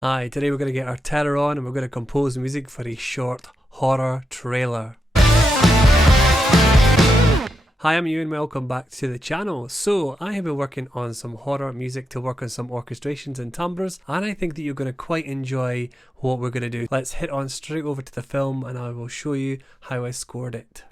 Hi, today we're going to get our terror on and we're going to compose music for a short horror trailer. Hi, I'm Euan, welcome back to the channel. So, I have been working on some horror music to work on some orchestrations and timbres, and I think that you're going to quite enjoy what we're going to do. Let's hit on straight over to the film and I will show you how I scored it.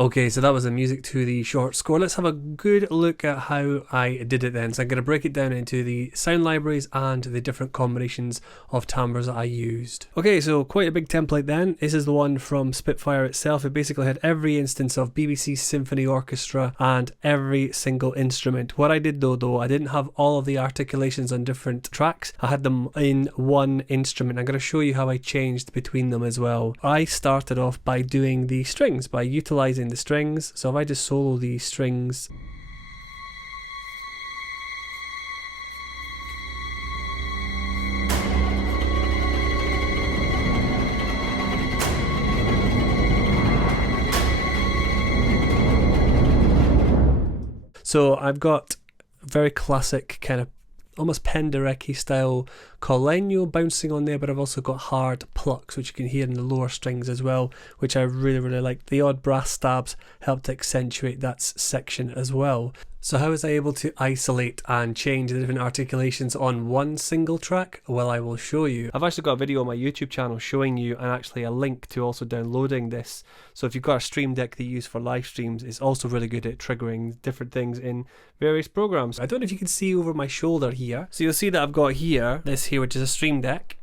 Okay, so that was the music to the short score. Let's have a good look at how I did it then. So I'm going to break it down into the sound libraries and the different combinations of timbres that I used. Okay, so quite a big template then. This is the one from Spitfire itself. It basically had every instance of BBC Symphony Orchestra and every single instrument. What I did though, I didn't have all of the articulations on different tracks. I had them in one instrument. I'm going to show you how I changed between them as well. I started off by doing the strings, by utilizing the strings. So if I just solo these strings, so I've got very classic kind of almost penderecki style collegno bouncing on there, but I've also got hard plucks which you can hear in the lower strings as well, which I really like. The odd brass stabs help to accentuate that section as well. So how was I able to isolate and change the different articulations on one single track? Well, I will show you. I've actually got a video on my YouTube channel showing you, and actually a link to also downloading this. So if you've got a stream deck that you use for live streams, it's also really good at triggering different things in various programs. I don't know if you can see over my shoulder here. So you'll see that I've got this here, which is a stream deck.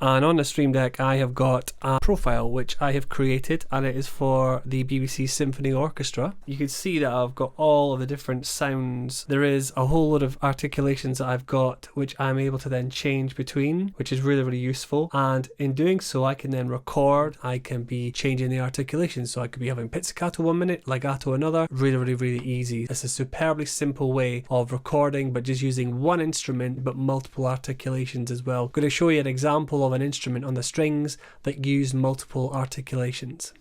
And on the stream deck I have got a profile which I have created, and it is for the BBC Symphony Orchestra. You can see that I've got all of the different sounds. There is a whole lot of articulations that I've got which I'm able to then change between, which is really useful. And in doing so I can then record, I can be changing the articulations. So I could be having pizzicato 1 minute, legato another. Really easy. It's a superbly simple way of recording, but just using one instrument but multiple articulations as well. I'm going to show you an example of an instrument on the strings that use multiple articulations.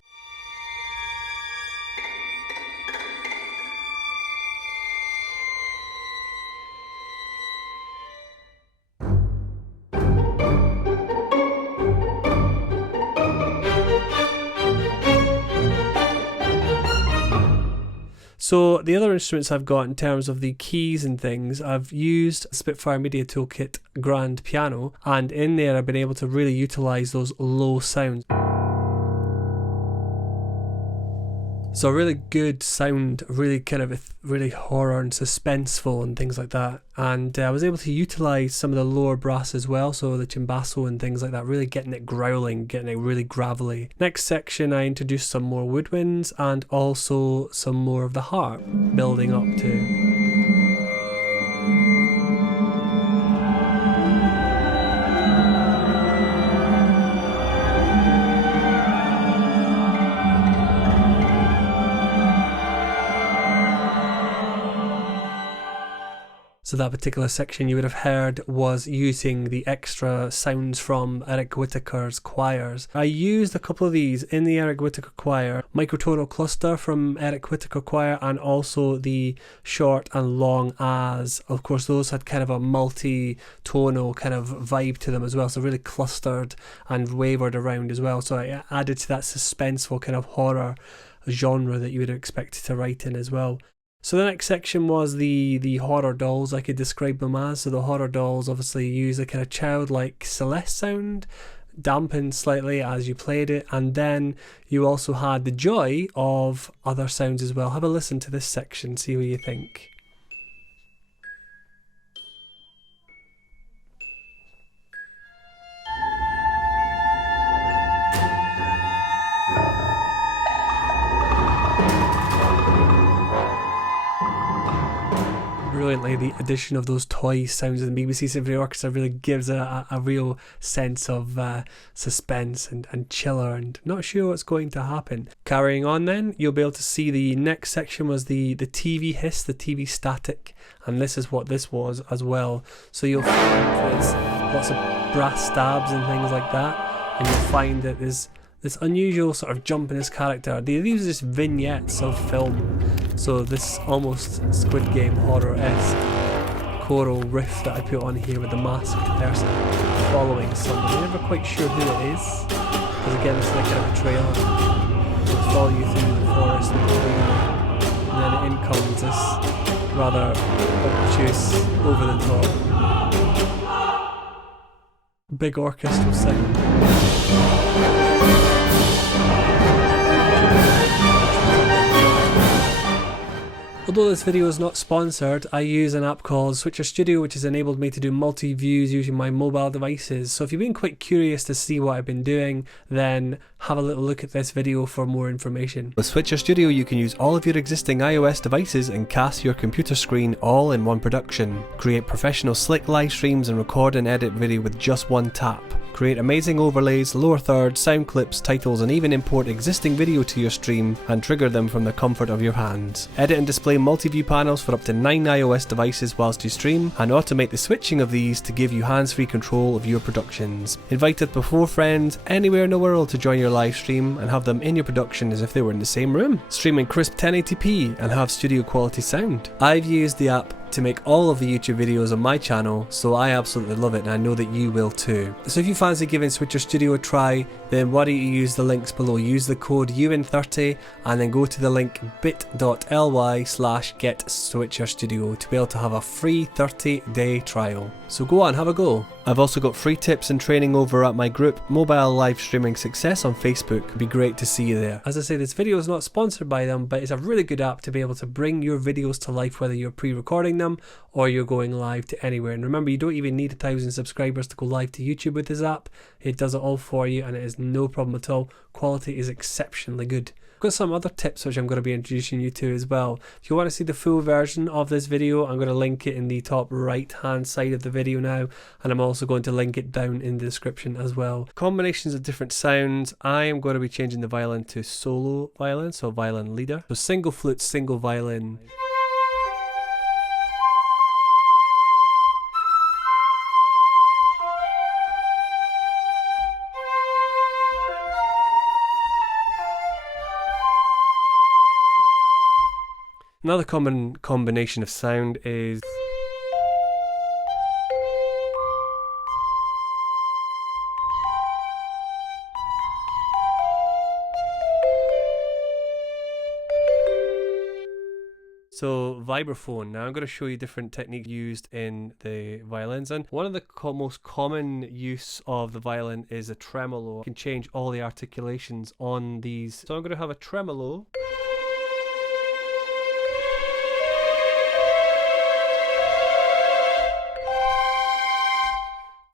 So the other instruments I've got in terms of the keys and things, I've used Spitfire Media Toolkit Grand Piano, and in there I've been able to really utilize those low sounds. So really good sound, really kind of really horror and suspenseful and things like that. And I was able to utilise some of the lower brass as well, so the timbasso and things like that, really getting it growling, getting it really gravelly. Next section I introduced some more woodwinds and also some more of the harp, building up to. So that particular section you would have heard was using the extra sounds from Eric Whittaker's choirs. I used a couple of these in the Eric Whittaker choir, microtonal cluster from Eric Whittaker choir, and also the short and long as. Of course, those had kind of a multi-tonal kind of vibe to them as well, so really clustered and wavered around as well. So I added to that suspenseful kind of horror genre that you would expect to write in as well. So the next section was the horror dolls, I could describe them as. So the horror dolls obviously use a kind of childlike Celeste sound, dampened slightly as you played it, and then you also had the joy of other sounds as well. Have a listen to this section, see what you think. Brilliantly, the addition of those toy sounds in the BBC Symphony Orchestra really gives a real sense of suspense and chiller and not sure what's going to happen. Carrying on then, you'll be able to see the next section was the TV hiss, the TV static, and this is what this was as well. So you'll find there's lots of brass stabs and things like that, and you'll find that there's this unusual sort of jump in his character. These are just vignettes of film, so this almost Squid Game horror-esque choral riff that I put on here with the masked person following somebody. You're never quite sure who it is, because again it's like kind of a trailer. It'll follow you through the forest and then in comes this rather obtuse, over the top big orchestral sound. Although this video is not sponsored, I use an app called Switcher Studio, which has enabled me to do multi-views using my mobile devices. So if you've been quite curious to see what I've been doing, then have a little look at this video for more information. With Switcher Studio, you can use all of your existing iOS devices and cast your computer screen all in one production. Create professional slick live streams and record and edit video with just one tap. Create amazing overlays, lower thirds, sound clips, titles, and even import existing video to your stream and trigger them from the comfort of your hands. Edit and display multi-view panels for up to 9 iOS devices whilst you stream, and automate the switching of these to give you hands-free control of your productions. Invite up to 4 friends anywhere in the world to join your live stream and have them in your production as if they were in the same room. Stream in crisp 1080p and have studio quality sound. I've used the app to make all of the YouTube videos on my channel, so I absolutely love it and I know that you will too. So if you fancy giving Switcher Studio a try, then why don't you use the links below. Use the code Euan30 and then go to the link bit.ly/getswitcherstudio to be able to have a free 30-day trial. So go on, have a go. I've also got free tips and training over at my group Mobile Live Streaming Success on Facebook. It'd be great to see you there. As I say, this video is not sponsored by them, but it's a really good app to be able to bring your videos to life, whether you're pre-recording them or you're going live to anywhere. And remember, you don't even need 1,000 subscribers to go live to YouTube with this app. It does it all for you and it is no problem at all. Quality is exceptionally good. I've got some other tips which I'm going to be introducing you to as well. If you want to see the full version of this video, I'm going to link it in the top right hand side of the video now, and I'm also going to link it down in the description as well. Combinations of different sounds. I am going to be changing the violin to solo violin, so violin leader. So single flute, single violin. Another common combination of sound is so vibraphone. Now I'm going to show you different techniques used in the violins, and one of the most common use of the violin is a tremolo. You can change all the articulations on these. So I'm going to have a tremolo.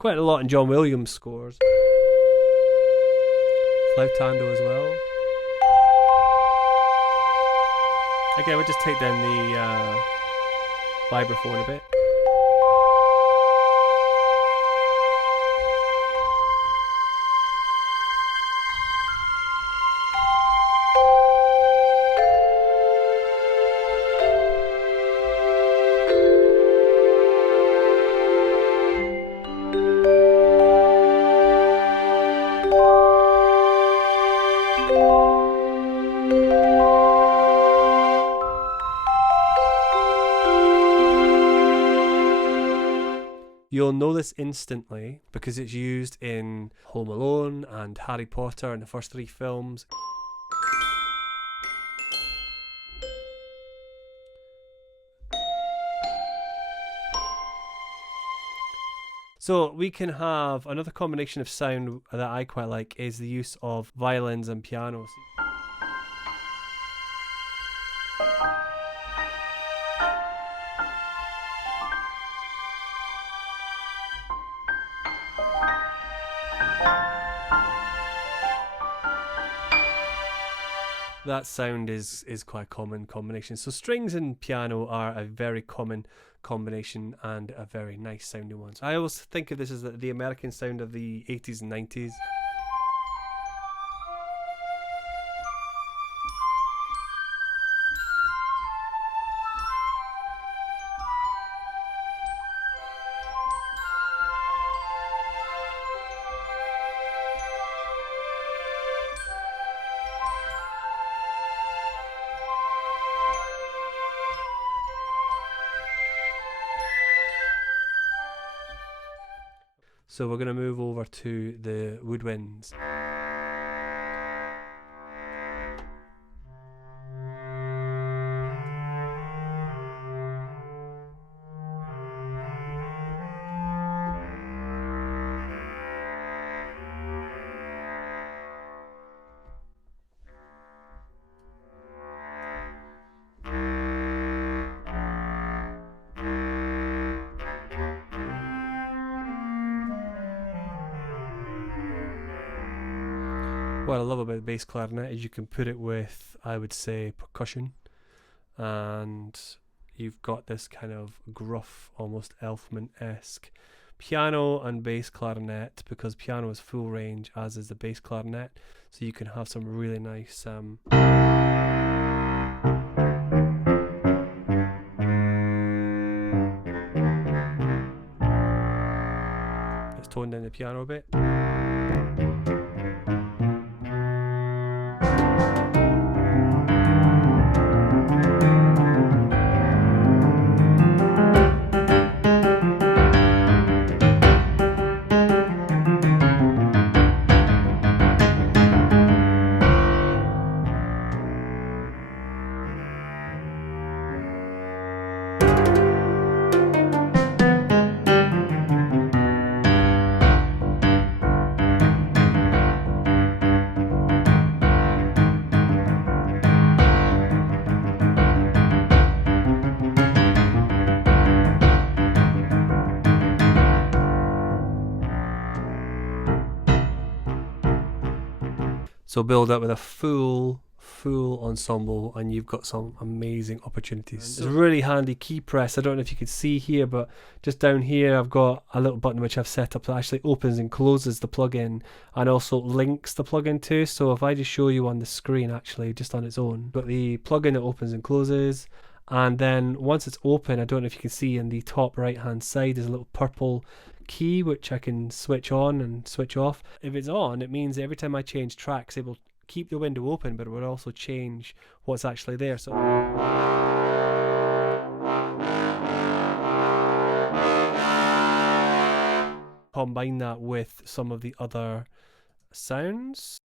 Quite a lot in John Williams scores. Flautando as well. Again, we'll just take down the vibraphone a bit. You'll know this instantly because it's used in Home Alone and Harry Potter in the first 3 films. So we can have another combination of sound that I quite like is the use of violins and pianos. That sound is quite a common combination. So strings and piano are a very common combination and a very nice sounding one. So I always think of this as the American sound of the 80s and 90s. So we're going to move over to the woodwinds. What I love about the bass clarinet is you can put it with, I would say, percussion, and you've got this kind of gruff, almost Elfman-esque piano and bass clarinet, because piano is full range, as is the bass clarinet, so you can have some really nice let's tone down the piano a bit. So build up with a full ensemble and you've got some amazing opportunities. It's a really handy key press. I don't know if you can see here, but just down here I've got a little button which I've set up that actually opens and closes the plugin and also links the plugin too. So if I just show you on the screen, actually just on its own, got the plugin that opens and closes, and then once it's open, I don't know if you can see in the top right hand side there's a little purple key which I can switch on and switch off. If it's on, it means every time I change tracks it will keep the window open, but it will also change what's actually there. So combine that with some of the other sounds.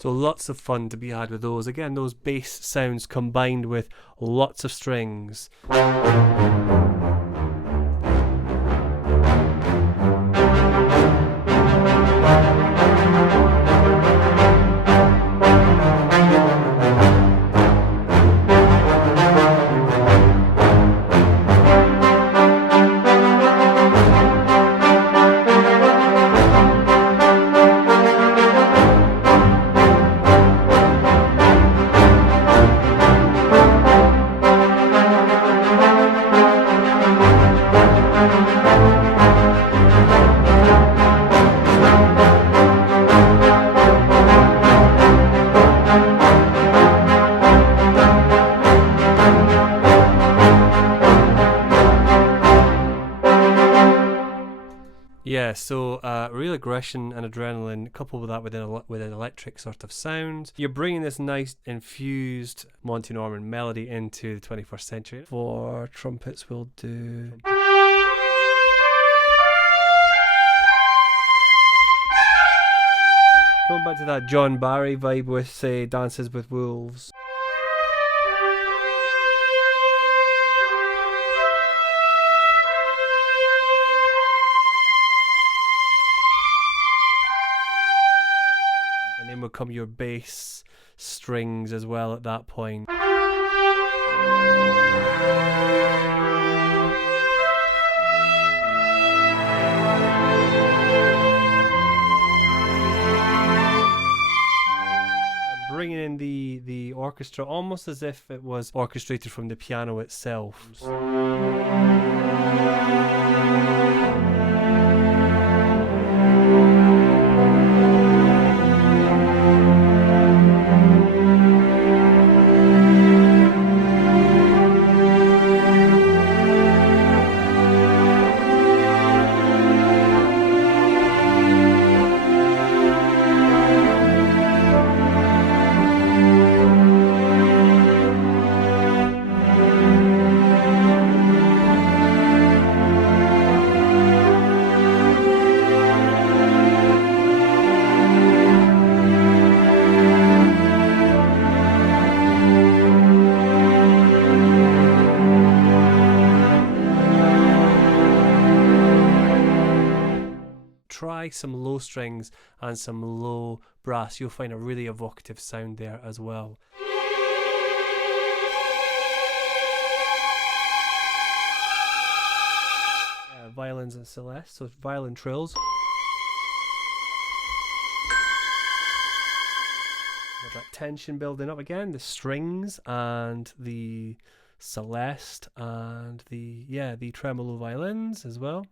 So lots of fun to be had with those. Again, those bass sounds combined with lots of strings. Yeah, so real aggression and adrenaline, coupled with that with an electric sort of sound. You're bringing this nice infused Monty Norman melody into the 21st century. For trumpets, we'll do... Going back to that John Barry vibe with, say, Dances with Wolves. And then will come your bass strings as well at that point. Bringing in the orchestra almost as if it was orchestrated from the piano itself. Try some low strings and some low brass. You'll find a really evocative sound there as well. Yeah, violins and celeste, so violin trills. Got that tension building up again, the strings and the celeste and the tremolo violins as well.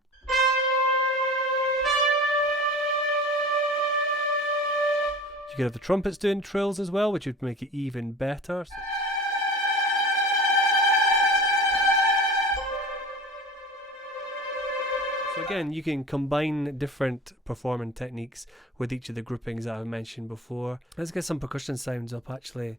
You could have the trumpets doing trills as well, which would make it even better. So again, you can combine different performing techniques with each of the groupings that I mentioned before. Let's get some percussion sounds up actually.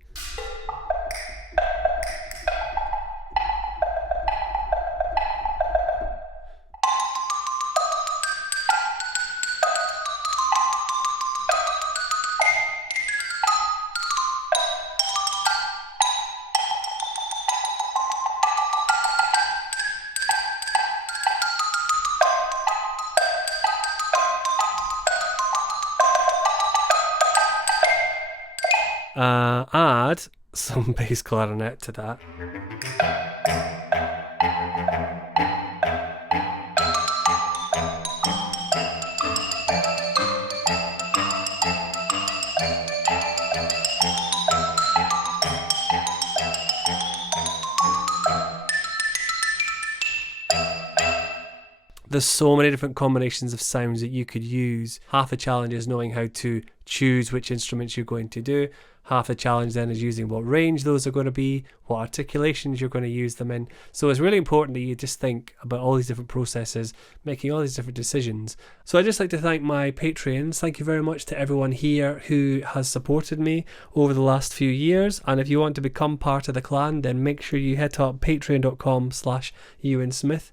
Add some bass clarinet to that. There's so many different combinations of sounds that you could use. Half the challenge is knowing how to choose which instruments you're going to do. Half the challenge then is using what range those are going to be, what articulations you're going to use them in. So it's really important that you just think about all these different processes, making all these different decisions. So I'd just like to thank my Patreons. Thank you very much to everyone here who has supported me over the last few years. And if you want to become part of the clan, then make sure you head to patreon.com/Euan Smith.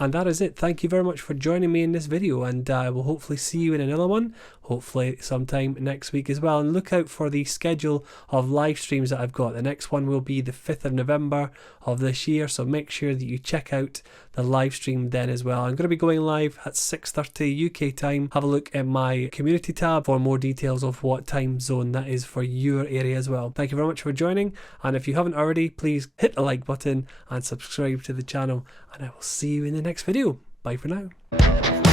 And that is it. Thank you very much for joining me in this video, and I will hopefully see you in another one. hopefully sometime next week as well. And look out for the schedule of live streams that I've got. The next one will be the 5th of November of this year, so make sure that you check out the live stream then as well. I'm going to be going live at 6:30 UK time. Have a look at my community tab for more details of what time zone that is for your area as well. Thank you very much for joining, and if you haven't already, please hit the like button and subscribe to the channel, and I will see you in the next video. Bye for now.